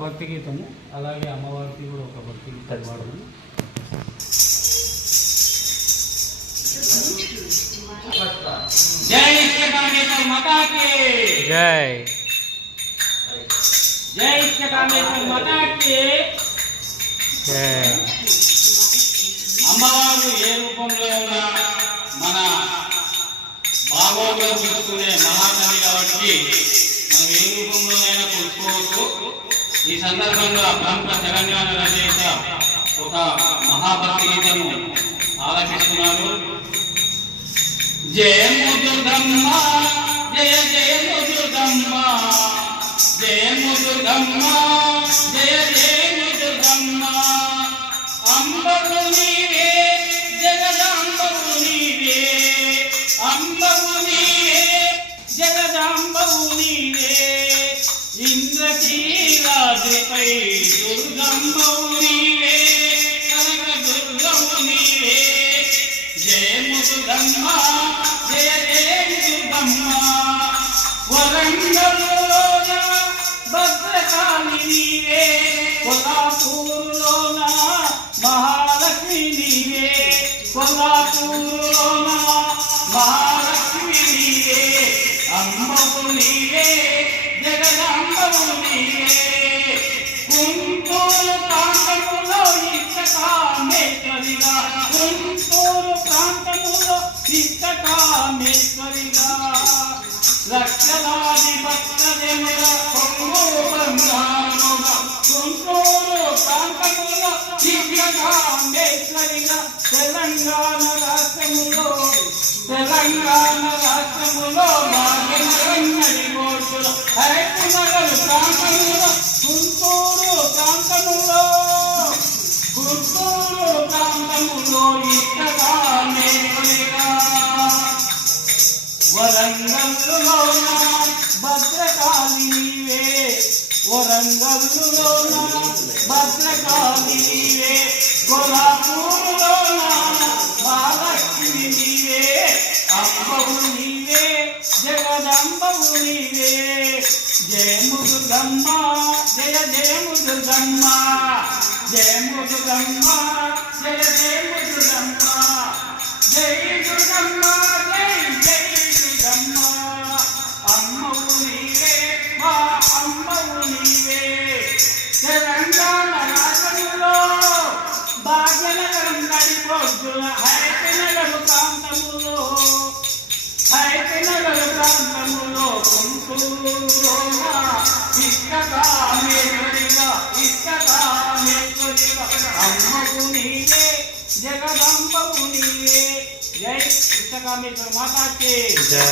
భక్తి గీతము అలాగే అమ్మవారికి కూడా ఒక భక్తి గీతం పాడము జై శ్రీకామేశ్వర మాతాకి! జై. జై మాతాకి! జై. అమ్మవారు ఏ రూపంలో ఉన్నా మన భాగవతం చూసుకునే మహాకవి కాబట్టి మనం ఏ ఈ సందర్భంగా ప్రముఖ తెలంగాణ రచయిత ఒక మహాభక్తి గీతము ఆలపిస్తున్నారు జయము దుర్గమ్మ జయ జయము దుర్గమ్మ జయము దుర్గమ్మ జయ జయము దుర్గమ్మ అంబరు నీవే జగదాంబరు నీవే అంబరు నీవే జగదాంబరు నీవే. ఇంద్రకీ ఇంద్రకీలాద్రిపై దుర్గంబవు నీవే కనక దుర్గము నీవే. జయము దుర్గమ్మ జయ జయము దుర్గమ్మ వరంగల్లోన భద్రకాళి నీవే కొల్లాపూరులోన మహాలక్ష్మి నీవే. కొల్లాపూరులోన మహాలక్ష్మి నీవే. అమ్మవు నీవే నీవే. ఇష్టకామేశ్వరిగా ప్రాంతములో చిత్తకామేశ్వరిగా లక్షలాది భక్తజనుల కొంగూరు బంగారుగా కొంగూరు ప్రాంతములో చిత్తకామేశ్వరిగా తెలంగాణ రాష్ట్రములో తెలంగాణ రాష్ట్రములో భాగ్యనగరి కోర్టులో నగరు ప్రాంతములో జయము దుర్గమ్మ జయ జయము దుర్గమ్మ జయ దుర్గమ్మ జయ జయ దుర్గమ్మ జై దుర్గమ్మ జై జై దుర్గమ్మ. అమ్మవు నీవే మా అమ్మవు నీవే. తెలంగాణ రాష్ట్రంలో భాగ్యనగరం నడిపోతున్న హైతనగర్ ప్రాంతములో హైతనగర్ ప్రాంతములో గుంటూరులోన జగదంబవు నీవే జై ఇష్టకామేశ్వర మాతాకి జై